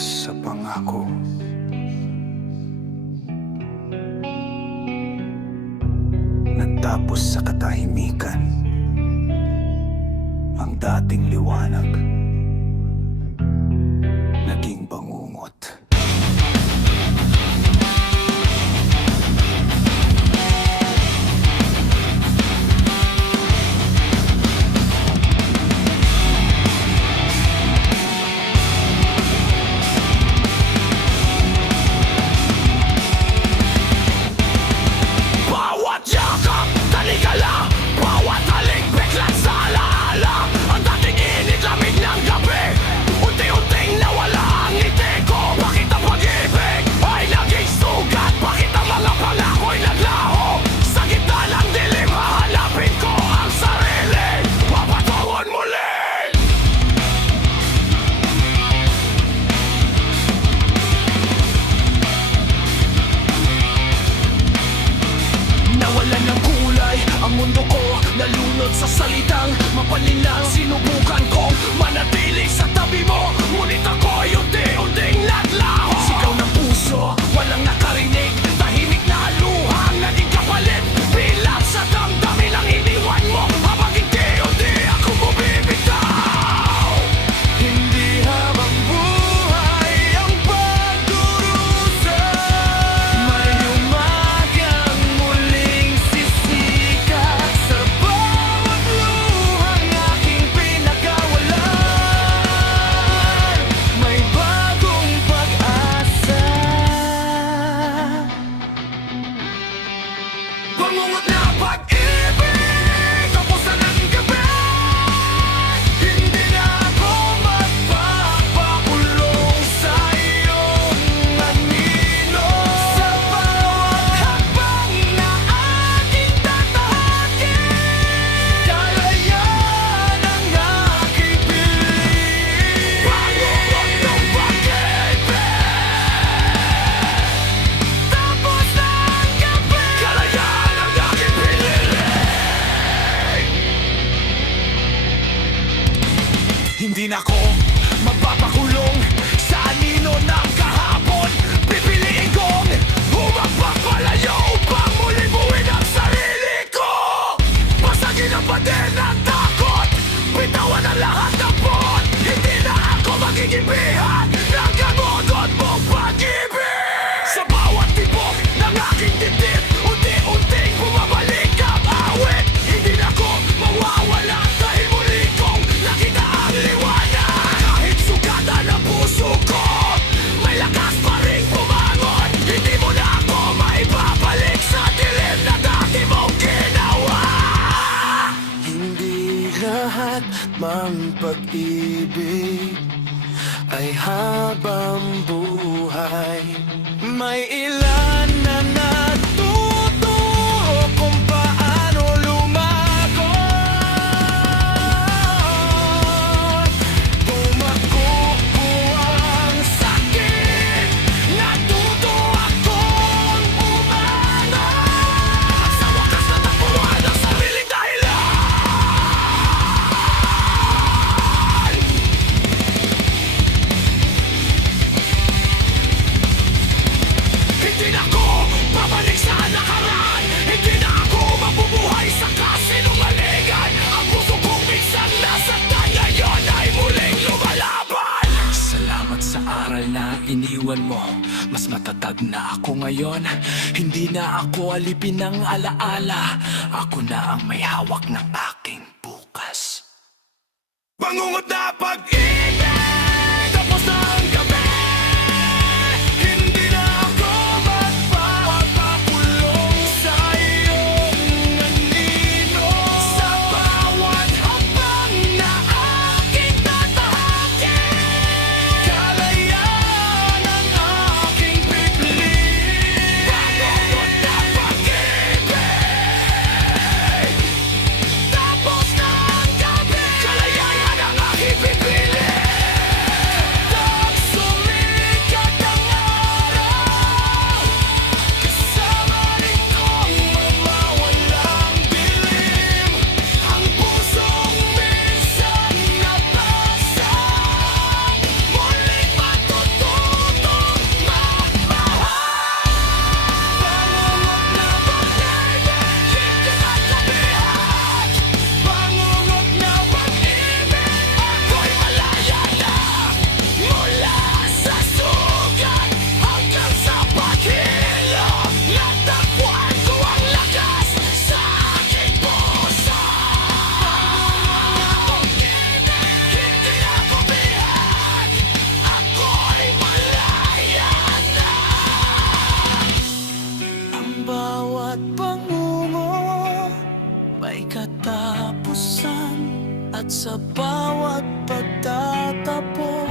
oras sa pangako. Nagtapos sa katahimikan ang dating liwanag, naging bangungot. Bawat yakap, talikala, bawat haligbik lang sa alaala. Ang dating init, lamig ng gabi, unti-unting nawala ang ngiti ko. Bakit ang pag-ibig ay naging sugat? Bakit ang mga pangako'y naglaho? Sa gitna ng dilim, hahanapin ko ang sarili, mapatungon muli. Nawalan ng kulay ang mundo ko, nalunod sa salitang mapalinlang. Sinubukan kong manatili sa tabi mo, ngunit ako'y unti-unting naglaho. Sigaw ng puso, walang nakarinig, tahimik na luhang naging kapalit. Bilang sa damdamin ang iniwan mo, habang unti-unti ako bumibitaw. Hindi habang buhay ang pagdurusa, may umagang muling sisikat sa bawat luhang aking pinagawalan. May bagong pag-asa. Bangungot na pag-ibig, tapos na ng gabi. Hindi na ako magpapakulong sa iyong anino. Sa bawat hakbang na aking tatahakin, kalayan ang aking piling. Bangungot ng pag-ibig, tapos na ang gabi, kalayan ang aking piling. Hindi na ako magpapakulong sa anino ng kahapon. Pipiliin kong humagpapalayo upang muli buuin ang sarili ko. Pasagin ang pader ng takot, bitawan ang lahat ng pot. Hindi na ako magiging bihan ng gagodot mong pag-ibig. Sa bawat tibok ng aking dibdib, unti-unting bumabalik ang awit. Hindi na ako mawawala dahil muli kong nakita ang liwanag. Kahit sugatan ang puso ko, may lakas pa rin bumangon. Hindi mo na ako maibabalik sa dilim na dati mong ginawa. Hindi lahat ng pag-ibig ay habang buhay. May ilan na natuturo kung paano lumagon. Tumakbo ang sakit, natuto akong umano. At sa wakas natagpuan ang sariling dahilan. Hindi na ako babalik sa nakaraan. Hindi na ako mabubuhay sa kasinungalingan. Ang puso kong minsan nasaktan, ngayon ay muling lumalaban. Salamat sa aral na iniwan mo. Mas matatag na ako ngayon. Hindi na ako alipin ng alaala. Ako na ang may hawak ng aking bukas. Bangungot na pag-ibig, tapos na ang gabi. Hindi na ako magpapakulong sa iyong anino. Sa bawat hakbang na aking tatahakin, kalayan ang aking piling. Bangungot na pag-ibig, tapos na ang gabi, kalayan ang aking piling. Sa bawat pagtatapos